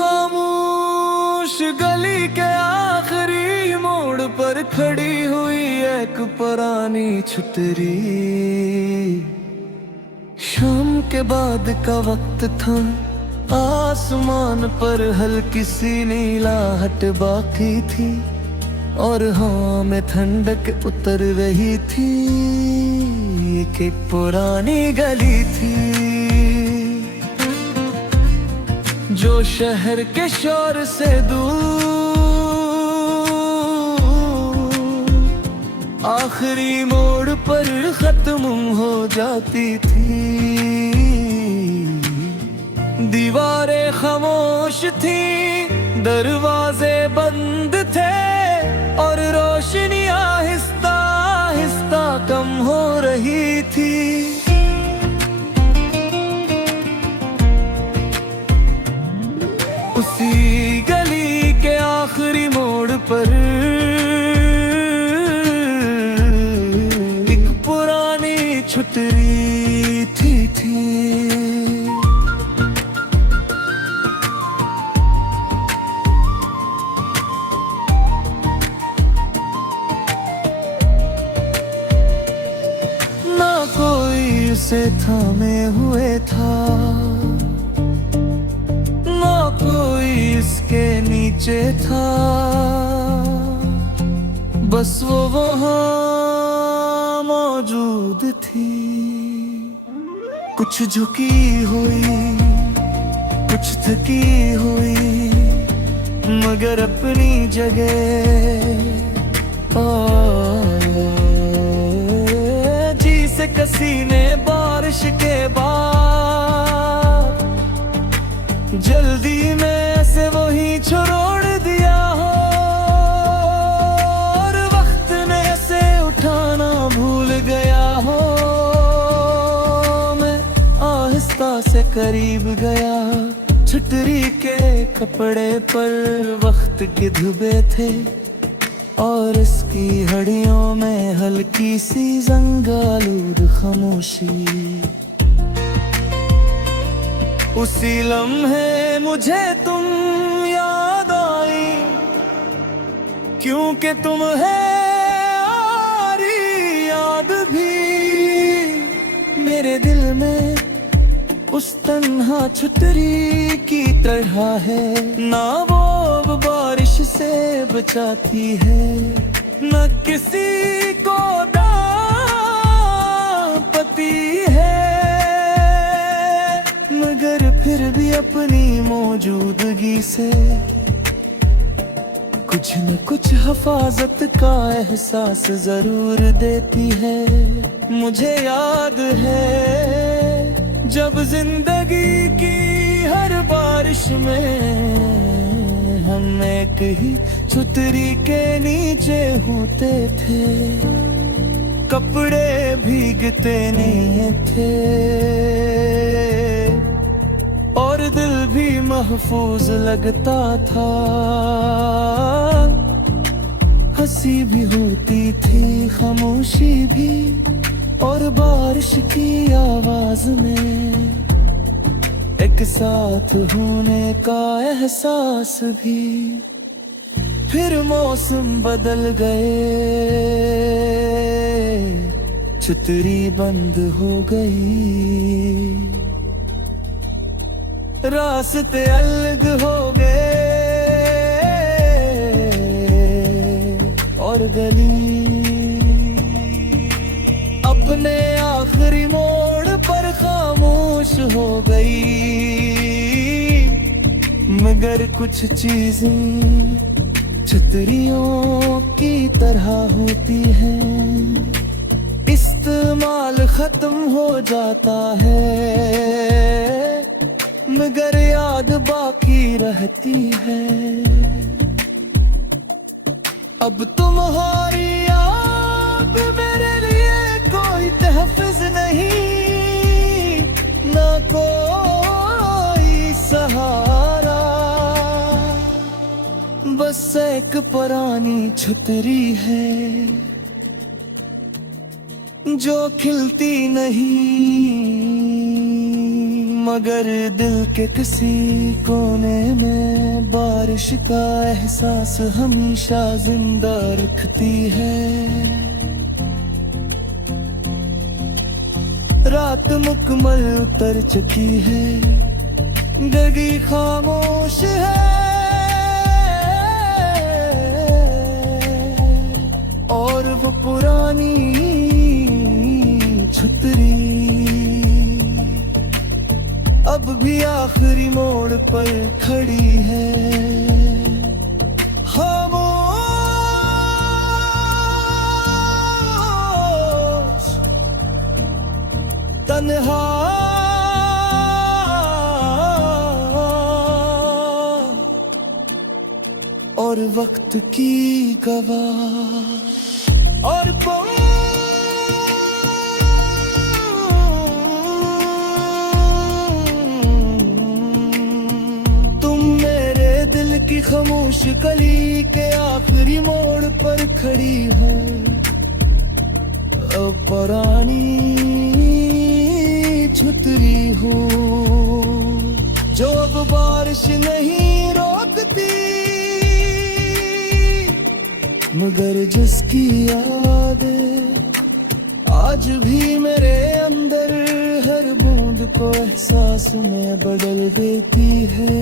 खामोश गली के आखिरी मोड़ पर खड़ी हुई एक पुरानी छतरी। शाम के बाद का वक्त था, आसमान पर हल्की सी नीलाहट बाकी थी और हवा में ठंडक उतर रही थी। एक पुरानी गली थी जो शहर के शोर से दूर आखिरी मोड़ पर खत्म हो जाती थी। दीवारें खामोश थी, दरवाजे बंद थे और रोशनी आहिस्ता आहिस्ता कम हो रही थी। उसी गली के आखिरी मोड़ पर एक पुरानी छतरी थी। ना कोई उसे थामे हुए था, ना कोई इसके नीचे था, बस वो वहाँ मौजूद थी। कुछ झुकी हुई, कुछ थकी हुई, मगर अपनी जगह। जी से कसी ने बारिश के बाद जल्दी में ऐसे वही छोड़ दिया हो, और वक्त ने ऐसे उठाना भूल गया हो। मैं आहिस्ता से करीब गया, छतरी के कपड़े पर वक्त के धुबे थे और इसकी हड्डियों में हल्की सी जंगालूद खामोशी। उसी लम्हे मुझे तुम याद आई, क्योंकि तुम है आरी याद भी मेरे दिल में उस तन्हा छतरी की तरह है। ना वो बारिश से बचाती है, न किसी को पति है, मगर फिर भी अपनी मौजूदगी से कुछ न कुछ हिफाजत का एहसास जरूर देती है। मुझे याद है जब जिंदगी की हर बारिश में हम एक ही छतरी के नीचे होते थे, कपड़े भीगते नहीं थे और दिल भी महफूज लगता था। हंसी भी होती थी, खामोशी भी, और बारिश की आवाज में एक साथ होने का एहसास भी। फिर मौसम बदल गए, छतरी बंद हो गई, रास्ते अलग हो गए और गली अपने आखिरी मोड़ पर खामोश हो गई। मगर कुछ चीजें छतरियों की तरह होती हैं, इस्तेमाल खत्म हो जाता है मगर याद बाकी रहती है। अब तुम्हारी याद मेरे लिए कोई तहफ़्फ़ुज़ नहीं ना कोई सहारा, बस एक पुरानी छतरी है जो खिलती नहीं, मगर दिल के किसी कोने में बारिश का एहसास हमेशा जिंदा रखती है। रात मुकम्मल उतर चुकी है, गली खामोश है, और वो पुरानी छतरी अब भी आखिरी मोड़ पर खड़ी है। खामोश तन्हा और वक्त की गवाह और की खामोश कली के आखिरी मोड़ पर खड़ी है। अब पुरानी छतरी हो जो अब बारिश नहीं रोकती, मगर जिसकी यादें आज भी मेरे अंदर हर बूंद को एहसास में बदल देती है।